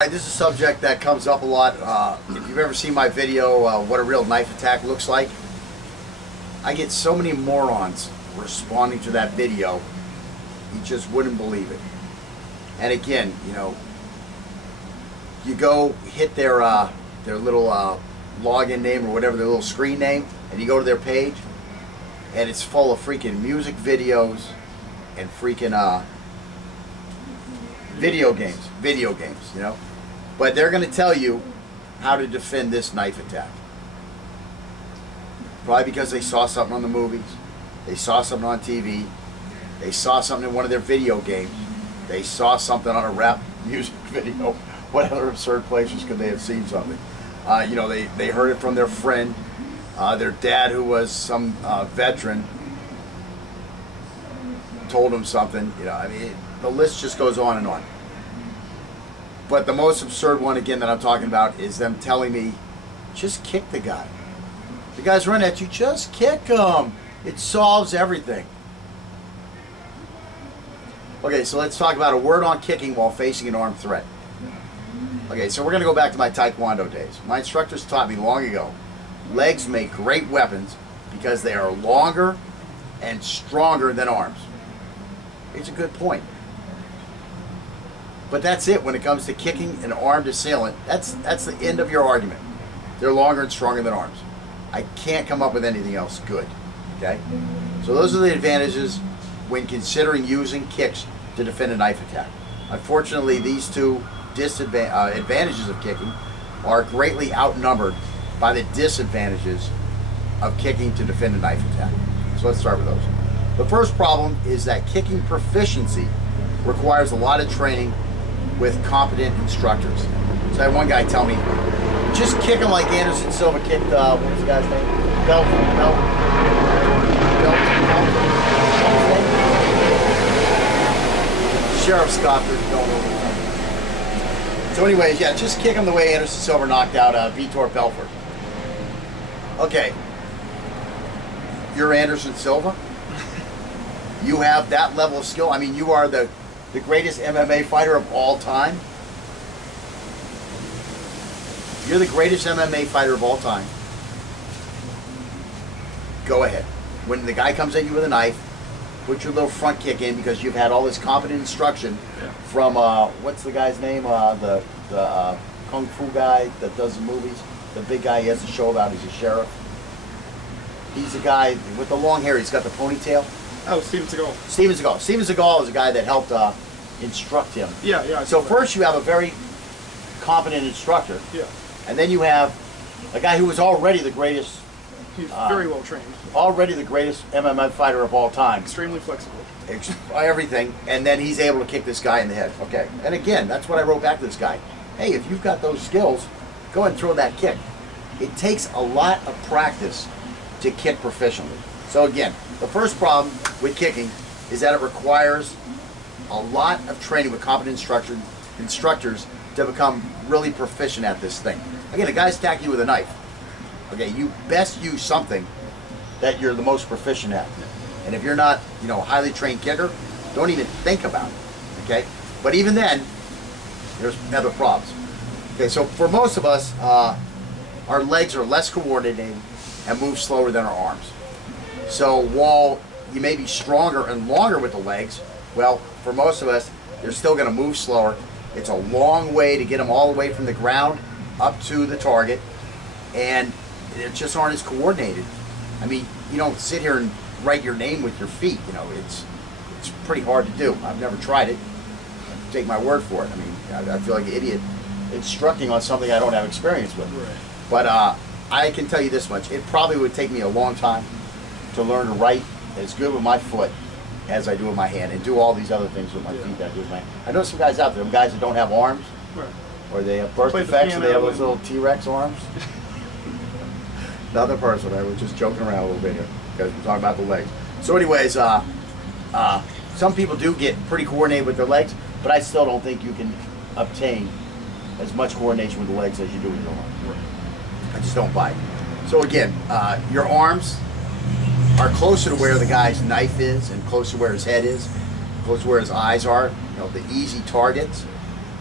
This is a subject that comes up a lot. If you've ever seen my video, what a real knife attack looks like, I get so many morons responding to that video, you just wouldn't believe it. And again, you go hit their little login name or whatever, their little screen name, and you go to their page, and it's full of freaking music videos and freaking video games, But they're going to tell you how to defend this knife attack. Probably because they saw something on the movies, they saw something on TV, they saw something in one of their video games, they saw something on a rap music video. What other absurd places could they have seen something? They heard it from their friend, their dad who was some veteran told them something. The list just goes on and on. But the most absurd one, again, that I'm talking about is them telling me, just kick the guy. The guy's running at you, just kick him. It solves everything. Okay, so let's talk about a word on kicking while facing an armed threat. Okay, so we're going to go back to my Taekwondo days. My instructors taught me long ago, legs make great weapons because they are longer and stronger than arms. It's a good point. But that's it when it comes to kicking an armed assailant. That's the end of your argument. They're longer and stronger than arms. I can't come up with anything else good. Okay? So those are the advantages when considering using kicks to defend a knife attack. Unfortunately, these two advantages of kicking are greatly outnumbered by the disadvantages of kicking to defend a knife attack. So let's start with those. The first problem is that kicking proficiency requires a lot of training with competent instructors. So I had one guy tell me, just kick him like Anderson Silva kicked, what was the guy's name? Belt. Sheriff Scoffer, don't know. So anyways, yeah, just kick him the way Anderson Silva knocked out Vitor Belfort. Okay, you're Anderson Silva? You have that level of skill? I mean, you are the greatest MMA fighter of all time? You're the greatest MMA fighter of all time. Go ahead. When the guy comes at you with a knife, put your little front kick in because you've had all this competent instruction from, what's the guy's name? The Kung Fu guy that does the movies. The big guy he has a show about, he's a sheriff. He's the guy with the long hair, he's got the ponytail. Oh, Steven Seagal. Steven Seagal. Steven Seagal is a guy that helped instruct him. Yeah. So first you have a very competent instructor. Yeah. And then you have a guy who was already the greatest. He's very well trained. Already the greatest MMA fighter of all time. Extremely flexible. Everything. And then he's able to kick this guy in the head. Okay. And again, that's what I wrote back to this guy. Hey, if you've got those skills, go ahead and throw that kick. It takes a lot of practice to kick proficiently. So again, the first problem with kicking is that it requires a lot of training with competent instructors to become really proficient at this thing. Again, a guy's attacking you with a knife. Okay, you best use something that you're the most proficient at. And if you're not, a highly trained kicker, don't even think about it. Okay? But even then, there's other problems. Okay, so for most of us, our legs are less coordinated and move slower than our arms. So while you may be stronger and longer with the legs, well, for most of us, they're still going to move slower. It's a long way to get them all the way from the ground up to the target, and they just aren't as coordinated. I mean, you don't sit here and write your name with your feet. It's pretty hard to do. I've never tried it. Take my word for it. I mean, I feel like an idiot instructing on something I don't have experience with. Right. But I can tell you this much. It probably would take me a long time to learn to write as good with my foot as I do with my hand, and do all these other things with my feet that I do with my hand. I know some guys out there, guys that don't have arms, Right. or they have birth defects, and they have those little T-Rex arms. Another person, I was just joking around a little bit here, because we're talking about the legs. So anyways, some people do get pretty coordinated with their legs, but I still don't think you can obtain as much coordination with the legs as you do with your arms. Right. I just don't buy it. So again, your arms are closer to where the guy's knife is and closer to where his head is, closer to where his eyes are, the easy targets.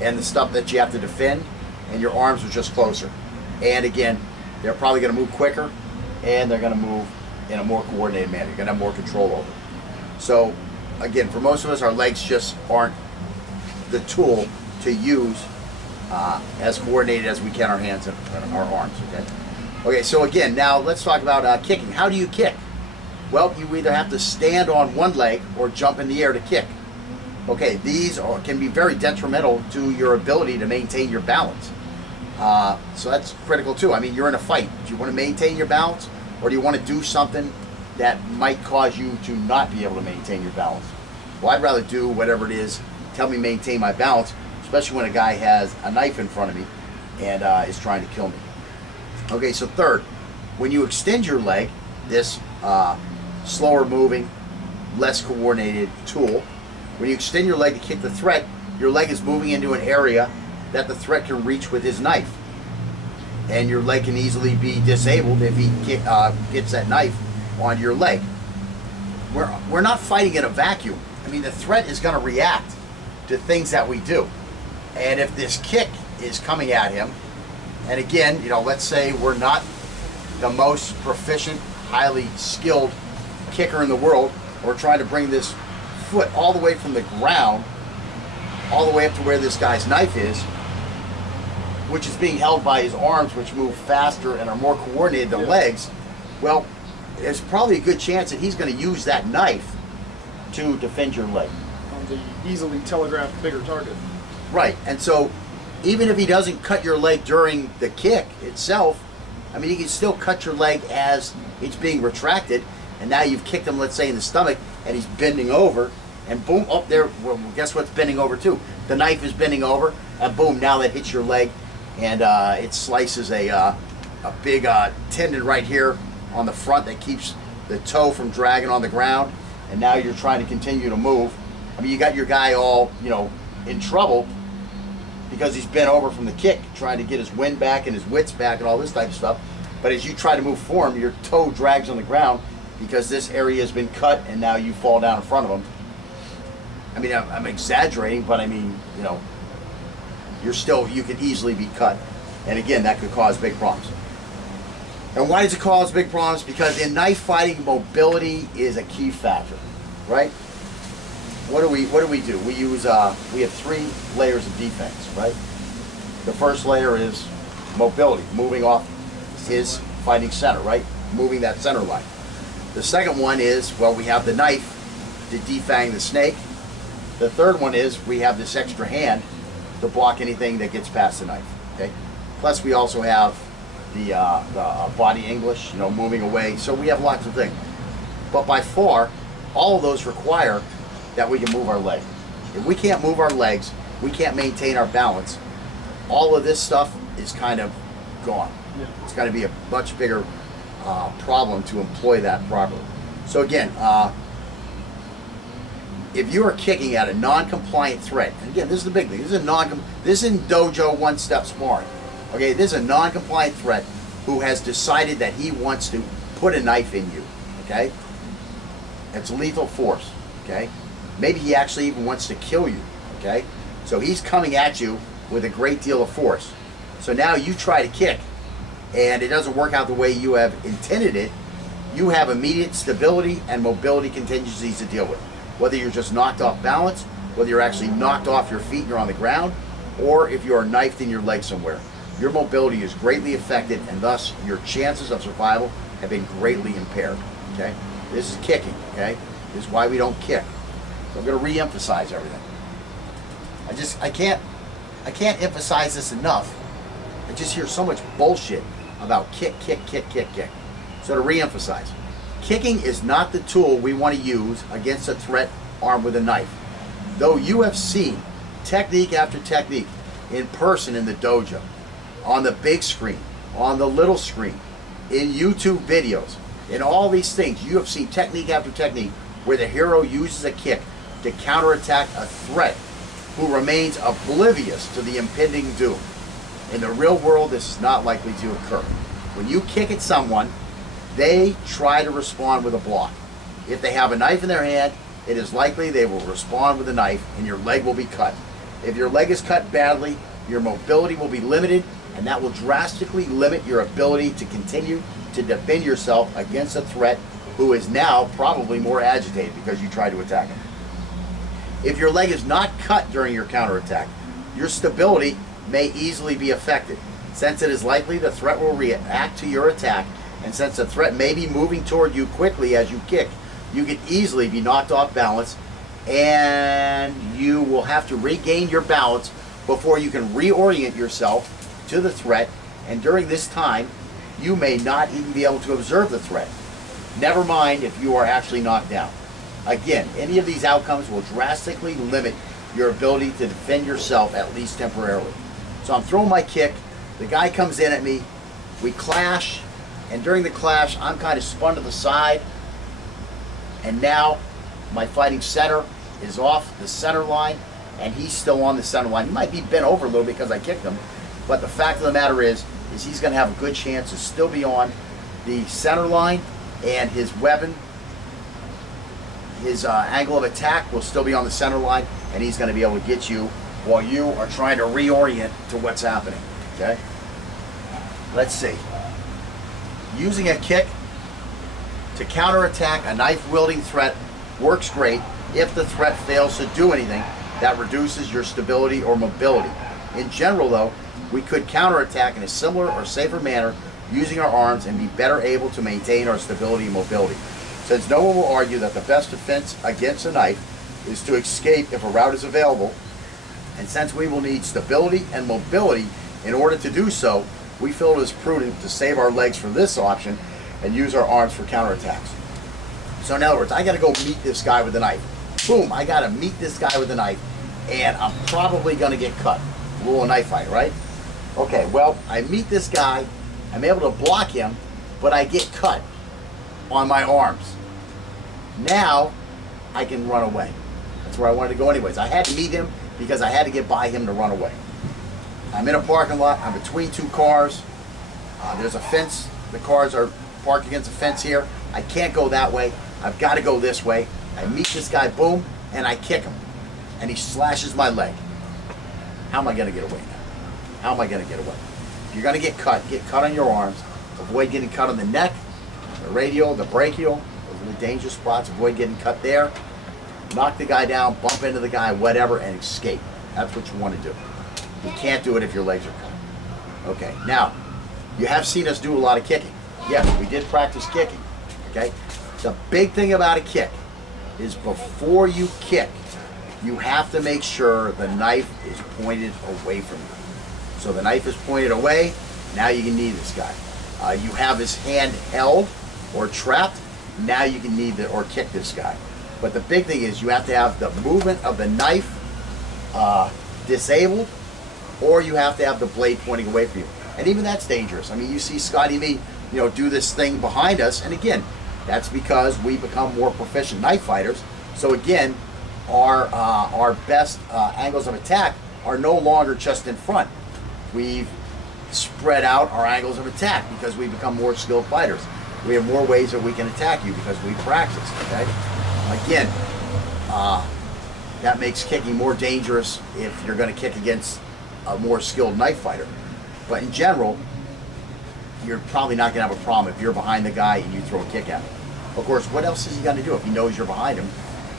and the stuff that you have to defend, and your arms are just closer. And again, they're probably going to move quicker, and they're going to move in a more coordinated manner. You're going to have more control over it. So again, for most of us, our legs just aren't the tool to use as coordinated as we can our hands and our arms. Okay, so again, now let's talk about kicking. How do you kick? Well, you either have to stand on one leg or jump in the air to kick. Okay, these can be very detrimental to your ability to maintain your balance. So that's critical too. I mean, you're in a fight. Do you want to maintain your balance, or do you want to do something that might cause you to not be able to maintain your balance? Well, I'd rather do whatever it is, tell me maintain my balance, especially when a guy has a knife in front of me and is trying to kill me. Okay, so third, when you extend your leg, this slower moving, less coordinated tool, when you extend your leg to kick the threat, your leg is moving into an area that the threat can reach with his knife. And your leg can easily be disabled if he gets that knife on your leg. We're not fighting in a vacuum. I mean, the threat is going to react to things that we do. And if this kick is coming at him, and again, let's say we're not the most proficient, highly skilled kicker in the world, we're trying to bring this foot all the way from the ground all the way up to where this guy's knife is, which is being held by his arms, which move faster and are more coordinated than legs. Well, there's probably a good chance that he's going to use that knife to defend your leg. On the easily telegraphed bigger target. Right, and so even if he doesn't cut your leg during the kick itself, I mean, he can still cut your leg as it's being retracted, and now you've kicked him, let's say, in the stomach, and he's bending over, and boom, up there, well, guess what's bending over too? The knife is bending over, and boom, now that hits your leg, and it slices a big tendon right here on the front that keeps the toe from dragging on the ground, and now you're trying to continue to move. I mean, you got your guy all, in trouble because he's bent over from the kick, trying to get his wind back and his wits back and all this type of stuff. But as you try to move forward, your toe drags on the ground because this area has been cut, and now you fall down in front of him. I mean, I'm exaggerating, but I mean, you could easily be cut. And again, that could cause big problems. And why does it cause big problems? Because in knife fighting, mobility is a key factor, right? What do we do? We use we have 3 layers of defense, right? The first layer is mobility, moving off his fighting center, right? Moving that center line. The second one is, well, we have the knife to defang the snake. The third one is we have this extra hand to block anything that gets past the knife. Okay. Plus, we also have the body English, moving away. So we have lots of things. But by far, all of those require that we can move our leg. If we can't move our legs, we can't maintain our balance. All of this stuff is kind of gone. Yeah. It's got to be a much bigger problem to employ that properly. So again, if you are kicking at a non-compliant threat, and again, this is the big thing. This isn't dojo one-step sparring. Okay, this is a non-compliant threat who has decided that he wants to put a knife in you. Okay, it's lethal force. Okay, maybe he actually even wants to kill you. Okay, so he's coming at you with a great deal of force. So now you try to kick, and it doesn't work out the way you have intended it. You have immediate stability and mobility contingencies to deal with. Whether you're just knocked off balance, whether you're actually knocked off your feet and you're on the ground, or if you are knifed in your leg somewhere. Your mobility is greatly affected, and thus your chances of survival have been greatly impaired. Okay? This is kicking, okay? This is why we don't kick. So I'm going to re-emphasize everything. I can't emphasize this enough. I just hear so much bullshit about kick. So to re-emphasize, kicking is not the tool we want to use against a threat armed with a knife. Though you have seen technique after technique in person in the dojo, on the big screen, on the little screen, in YouTube videos, in all these things, you have seen technique after technique where the hero uses a kick to counterattack a threat who remains oblivious to the impending doom. In the real world, this is not likely to occur. When you kick at someone, they try to respond with a block. If they have a knife in their hand, it is likely they will respond with a knife and your leg will be cut. If your leg is cut badly, your mobility will be limited, and that will drastically limit your ability to continue to defend yourself against a threat who is now probably more agitated because you tried to attack him. If your leg is not cut during your counterattack, your stability may easily be affected. Since it is likely the threat will react to your attack, and since the threat may be moving toward you quickly as you kick, you could easily be knocked off balance, and you will have to regain your balance before you can reorient yourself to the threat, and during this time, you may not even be able to observe the threat. Never mind if you are actually knocked down. Again, any of these outcomes will drastically limit your ability to defend yourself, at least temporarily. So I'm throwing my kick, the guy comes in at me, we clash, and during the clash, I'm kind of spun to the side, and now my fighting center is off the center line, and he's still on the center line. He might be bent over a little because I kicked him, but the fact of the matter is he's going to have a good chance to still be on the center line, and his weapon, his angle of attack will still be on the center line, and he's going to be able to get you while you are trying to reorient to what's happening. Okay? Let's see. Using a kick to counterattack a knife-wielding threat works great if the threat fails to do anything that reduces your stability or mobility. In general, though, we could counterattack in a similar or safer manner using our arms and be better able to maintain our stability and mobility. Since no one will argue that the best defense against a knife is to escape if a route is available, and since we will need stability and mobility in order to do so, we feel it is prudent to save our legs for this option and use our arms for counterattacks. So in other words, I got to go meet this guy with a knife. Boom, I got to meet this guy with a knife, and I'm probably going to get cut. Rule of knife fight, right? Okay, well, I meet this guy, I'm able to block him, but I get cut on my arms. Now, I can run away. That's where I wanted to go anyways. I had to meet him because I had to get by him to run away. I'm in a parking lot, I'm between two cars, there's a fence, the cars are parked against a fence here. I can't go that way, I've got to go this way. I meet this guy, boom, and I kick him. And he slashes my leg. How am I going to get away now? How am I going to get away? If you're going to get cut on your arms. Avoid getting cut on the neck, the radial, the brachial. Those are the dangerous spots. Avoid getting cut there. Knock the guy down, bump into the guy, whatever, and escape. That's what you want to do. You can't do it if your legs are cut. Okay, now, you have seen us do a lot of kicking. Yes, we did practice kicking. Okay? The big thing about a kick is before you kick, you have to make sure the knife is pointed away from you. So the knife is pointed away, now you can knee this guy. You have his hand held or trapped, now you can knee or kick this guy. But the big thing is you have to have the movement of the knife disabled, or you have to have the blade pointing away from you. And even that's dangerous. I mean, you see Scotty and me, do this thing behind us, and again, that's because we become more proficient knife fighters. So again, our best angles of attack are no longer just in front. We've spread out our angles of attack because we become more skilled fighters. We have more ways that we can attack you because we practice, okay? Again, that makes kicking more dangerous if you're going to kick against a more skilled knife fighter. But in general, you're probably not going to have a problem if you're behind the guy and you throw a kick at him. Of course, what else is he going to do if he knows you're behind him?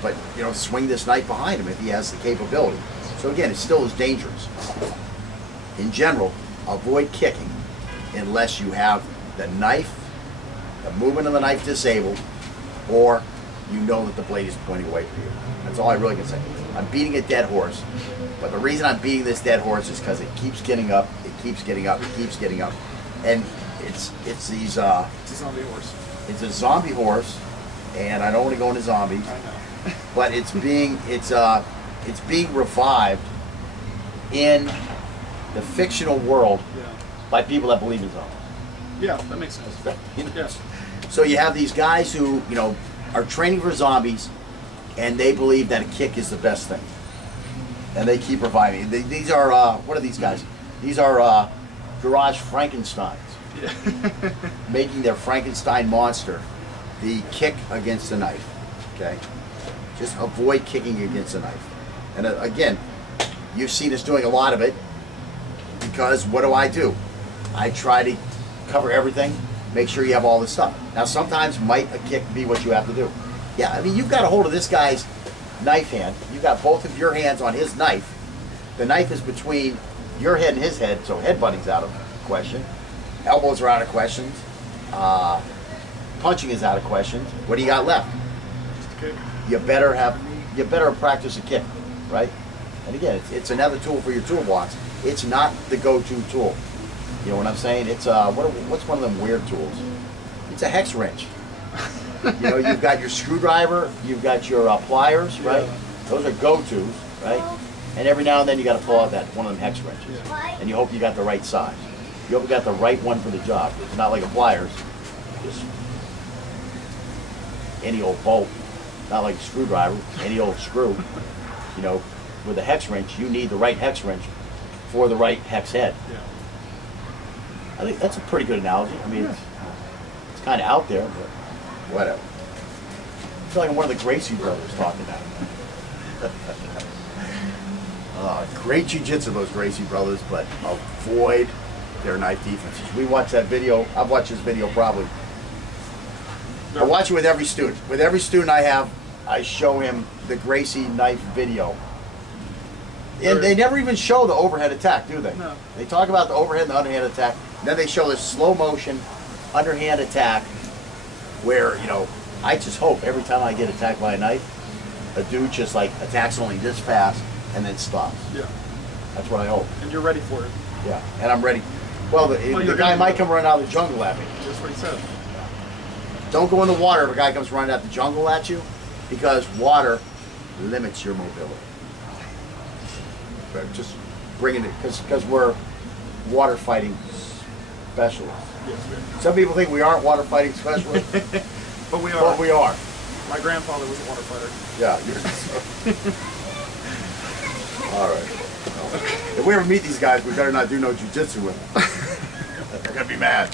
But, swing this knife behind him if he has the capability. So again, it still is dangerous. In general, avoid kicking unless you have the knife, the movement of the knife disabled, or you know that the blade is pointing away from you. That's all I really can say. I'm beating a dead horse, but the reason I'm beating this dead horse is because it keeps getting up, it keeps getting up, it keeps getting up. And it's these... It's a zombie horse. It's a zombie horse, and I don't want to go into zombies. I know. But it's being revived in the fictional world by people that believe in zombies. Yeah, that makes sense. Yes. So you have these guys who, are training for zombies, and they believe that a kick is the best thing. And they keep reviving. These are, what are these guys? These are garage Frankensteins. Yeah. Making their Frankenstein monster the kick against the knife. Okay? Just avoid kicking against a knife. And again, You've seen us doing a lot of it because what do? I try to cover everything, make sure you have all this stuff. Now, sometimes might a kick be what you have to do? Yeah, I mean, you've got a hold of this guy's knife hand. You've got both of your hands on his knife. The knife is between your head and his head, so headbutting's out of question. Elbows are out of question. Punching is out of question. What do you got left? Just a kick. You better practice a kick, right? And again, it's another tool for your toolbox. It's not the go-to tool. You know what I'm saying? It's what's one of them weird tools? It's a hex wrench. You know, you've got your screwdriver, you've got your pliers, right? Yeah. Those are go-tos, right? And every now and then you got to pull out that one of them hex wrenches, Yeah. and you hope you got the right size. You hope you got the right one for the job. It's not like a pliers, just any old bolt. Not like a screwdriver, any old screw. You know, with a hex wrench, you need the right hex wrench for the right hex head. Yeah. I think that's a pretty good analogy. I mean, it's kind of out there, but whatever. I feel like I'm one of the Gracie brothers talking now. Great jiu-jitsu, those Gracie brothers, but avoid their knife defenses. We watch that video. I've watched this video probably. I watch it with every student. With every student I have, I show him the Gracie knife video. And they never even show the overhead attack, do they? No. They talk about the overhead and the underhand attack. Then they show this slow motion underhand attack where, you know, I just hope every time I get attacked by a knife, a dude just like attacks only this fast and then stops. Yeah. That's what I hope. And you're ready for it. Yeah. And I'm ready. Well, the you're guy gonna might do it. come running out of the jungle at me. That's what he said. Don't go in the water if a guy comes running out the jungle at you, because water limits your mobility. But just bringing it, because we're water fighting specialists. Yes, we are. Some people think we aren't water fighting specialists, But we are. but we are. My grandfather was a water fighter. Yeah. All right. If we ever meet these guys, we better not do no jiu-jitsu with them. They're gonna be mad.